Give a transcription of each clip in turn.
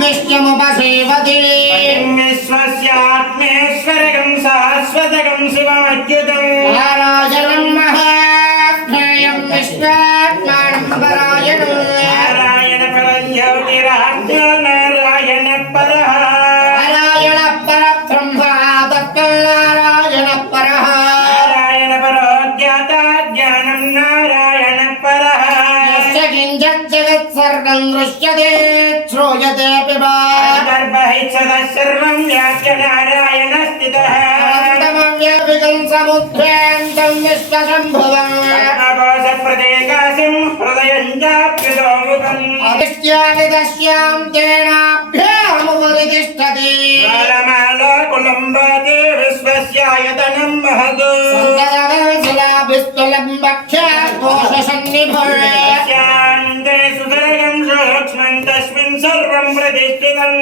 विश्वमुपसेवति विश्वस्यात्मेश्वरकं शाश्वतकं शिवमच्युतं नारायणं महात्मेयं विश्वात्मानं परायणं नारायण परं ज्योतिरात्मा नारायण परः नारायण परब्रह्म तत्कल्नारायण परः नारायण परो ज्ञाता ज्ञानं नारायण परः यस्य किञ्चित् जगत् सर्वं दृश्यते श्रूयते पिबा गर्भहित्सदः सर्वं व्याप्य नारायण स्थितः अनन्तमव्यापिकं समुद्रान्तं विश्वशम्भुवम् प्रदेकाशिं हृदयं चाप्युतोमुखम् अदिष्ट्यानि तस्यां तेनाभ्यामुपरितिष्ठति कुलम्बते विश्वस्यायतनं महत् सन्ददगलसलाभिस्तुलम्बख्याकोशसन्निभर्यान्ते सुदर्गं सूक्ष्मं तस्मिन् सर्वं प्रतिष्ठितम्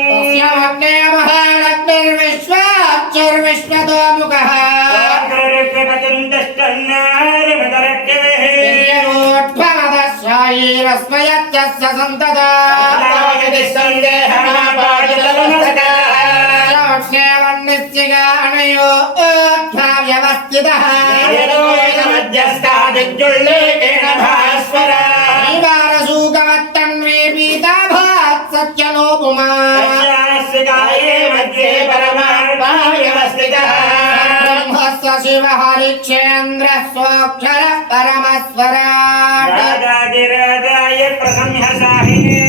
विश्वाक्षर्विश्वतोमुखः ोत्फलदस्यायैरस्मयत्यस्य सन्तता व्यवस्थितः निवारसूकवत्तन्वे पीताभात् सत्यलोपुमा शिव हरिक्षेन्द्र स्वक्षर परमस्वराट राजाय प्रसंहसाहिने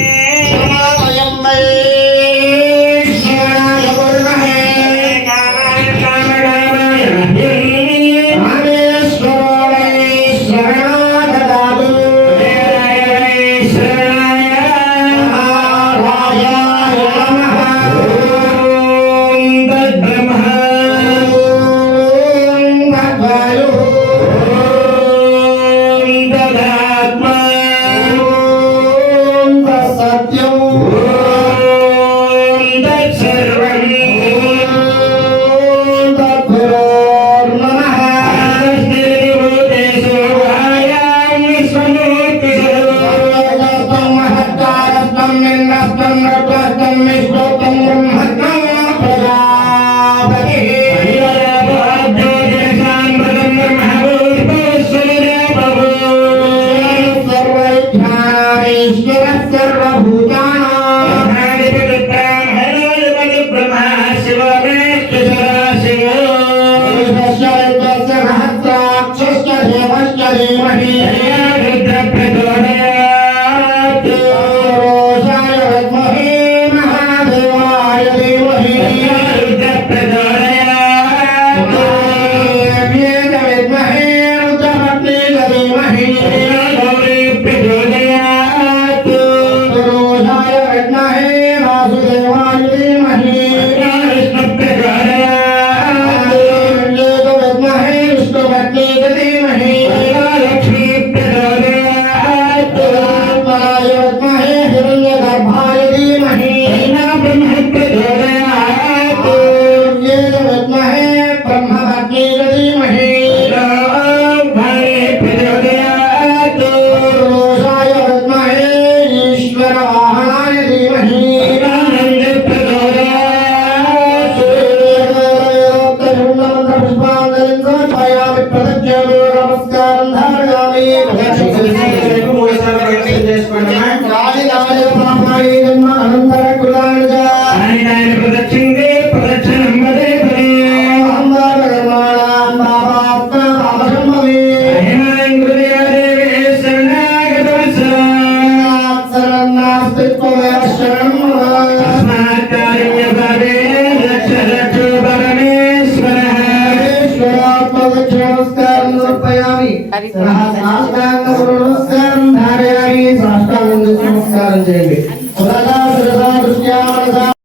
नमस्कार